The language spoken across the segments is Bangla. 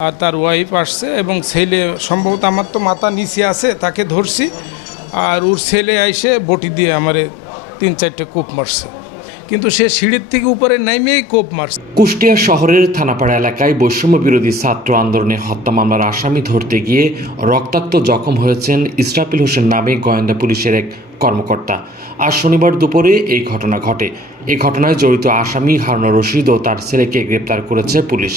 আর তার ওয়াইফ আসছে এবং ছেলে সম্ভবত আমার তো মাথা নিচে আছে, তাকে ধরছি। আর ওর ছেলে আইসে বটি দিয়ে আমারে ৩-৪টে কোপ মারছে, কিন্তু সে সিঁড়ির থেকে উপরে নাইমেই কোপ মারছে। কুষ্টিয়া শহরের থানাপাড়া এলাকায় বৈষম্য বিরোধী ছাত্র আন্দোলনে হত্যা মামলার আসামি ধরতে গিয়ে রক্তাক্ত জখম হয়েছেন ইসরাফিল হোসেন নামে গোয়েন্দা পুলিশের এক কর্মকর্তা। আজ শনিবার দুপুরে এই ঘটনা ঘটে। এই ঘটনায় জড়িত আসামি হারুন রশিদ ও তার ছেলেকে গ্রেপ্তার করেছে পুলিশ।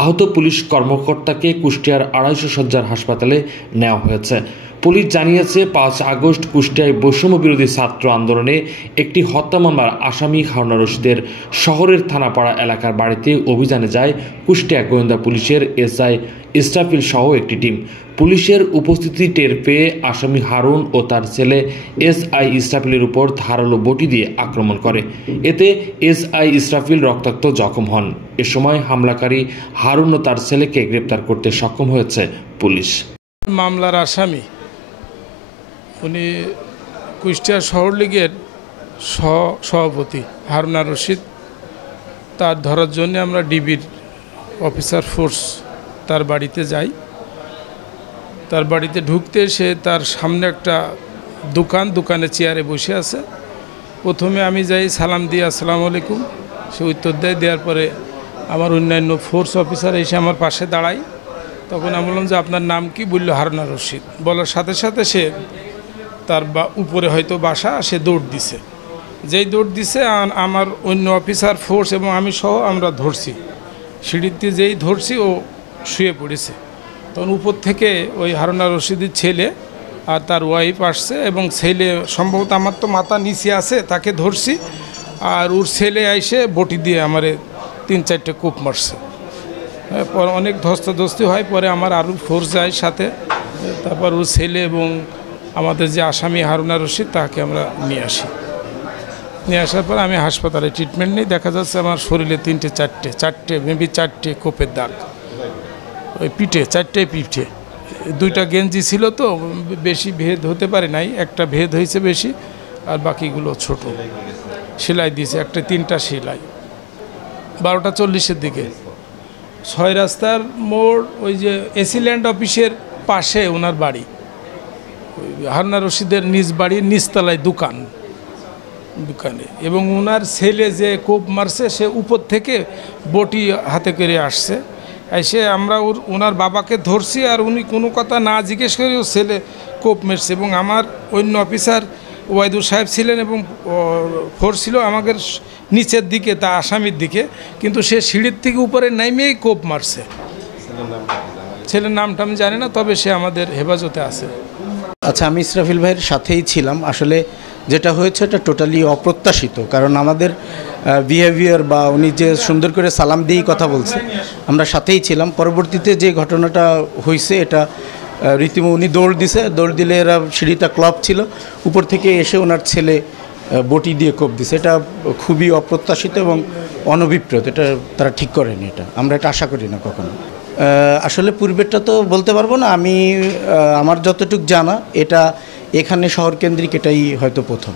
আহত পুলিশ কর্মকর্তাকে কুষ্টিয়ার ২৫০ শয্যার হাসপাতালে নেওয়া হয়েছে। পুলিশ জানিয়েছে ৫ আগস্ট কুষ্টিয়ায় বৈষম্য বিরোধী ছাত্র আন্দোলনে একটি হত্যা মামলার আসামি হারুন রশিদের শহরের থানাপাড়া এলাকার বাড়িতে অভিযানে যায় কুষ্টিয়া গোয়েন্দা পুলিশের এসআই ইসরাফিল সহ একটি টিম। পুলিশের উপস্থিতি টের পেয়ে আসামি হারুন ও তার ছেলে এসআই ইসরাফিলের উপর ধারালো বটি দিয়ে আক্রমণ করে। এতে এসআই ইসরাফিল রক্তাক্ত জখম হন। এ সময় হামলাকারী হারুন ও তার ছেলেকে গ্রেপ্তার করতে সক্ষম হয়েছে পুলিশ। মামলার আসামি উনি কুষ্টিয়া শহর লীগের সভাপতি হারুন রশিদ। তার ধরার জন্য আমরা ডিবির অফিসার ফোর্স তার বাড়িতে যাই। তার বাড়িতে ঢুকতে সে তার সামনে একটা দোকানে চেয়ারে বসে আছে। প্রথমে আমি যাই, সালাম দিয়ে আসসালামু আলাইকুম, সে উত্তর দেওয়ার পরে আমার অন্যান্য ফোর্স অফিসার এসে আমার পাশে দাঁড়ায়। তখন আমি বললাম যে আপনার নাম কি? বলল হারুন রশিদ। বলার সাথে সাথে সে তার উপরে হয়তো বাসা, সে দৌড় দিছে। যেই দৌড় দিছে আমার অন্য অফিসার ফোর্স এবং আমি সহ আমরা ধরছি। সিঁড়িতে যেই ধরছি ও শুয়ে পড়েছে। তখন উপর থেকে ওই হারুন রশিদের ছেলে আর তার ওয়াইফ আসছে এবং ছেলে সম্ভবত আমার তো মাথা নিচে আছে, তাকে ধরছি। আর ওর ছেলে আইসে বটি দিয়ে আমারে ৩-৪টে কোপ মারছে। পরে অনেক ধস্তাধস্তি হয়, পরে আমার আরও ফোর্স যায় সাথে। তারপর ওর ছেলে এবং আমাদের যে আসামি হারুন রশিদ তাকে আমরা নিয়ে আসি। নিয়ে আসার পর আমি হাসপাতালে ট্রিটমেন্ট নিই। দেখা যাচ্ছে আমার শরীরে 3-4টে মেবি 4টে কোপের দাগ, ওই পিঠে 4টে পিঠে। 2টা গেঞ্জি ছিল তো বেশি ভেদ হতে পারে নাই, একটা ভেদ হয়েছে বেশি, আর বাকিগুলো ছোট। সেলাই দিয়েছে একটা 3টা সেলাই। 12টা 40-এর দিকে 6 রাস্তার মোড়, ওই যে এসিল্যান্ড অফিসের পাশে ওনার বাড়ি। হারুন রশিদের নিজ বাড়ির নিচতলায় দোকানে। এবং ওনার ছেলে যে কোপ মারছে সে উপর থেকে বটি হাতে করে আসছে। এসে আমরা ওনার বাবাকে ধরছি, আর উনি কোনো কথা না জিজ্ঞেস করে ও ছেলে কোপ মেরছে। এবং আমার অন্য অফিসার ওয়াইদুর সাহেব ছিলেন এবং ফোর্স ছিল আমাদের নিচের দিকে, তা আসামির দিকে, কিন্তু সে সিঁড়ির থেকে উপরে নাইমেই কোপ মারছে। ছেলের নামটা আমি জানি না, তবে সে আমাদের হেফাজতে আছে। আচ্ছা, আমি ইসরাফিল ভাইয়ের সাথেই ছিলাম। আসলে যেটা হয়েছে এটা টোটালি অপ্রত্যাশিত, কারণ আমাদের বিহেভিয়ার বা উনি যে সুন্দর করে সালাম দিয়েই কথা বলছে, আমরা সাথেই ছিলাম। পরবর্তীতে যে ঘটনাটা হয়েছে এটা রীতিমতো উনি দৌড় দিলে এরা সিঁড়িটা ক্লব ছিল, উপর থেকে এসে ওনার ছেলে বটি দিয়ে কোপ দিছে। এটা খুবই অপ্রত্যাশিত এবং অনভিপ্রেত, এটা তারা ঠিক করেনি। এটা আমরা এটা আশা করি না কখনো। আসলে পূর্বেরটা তো বলতে পারবো না, আমার যতটুকু জানা এটা এখানে শহর কেন্দ্রিক এটাই হয়তো প্রথম।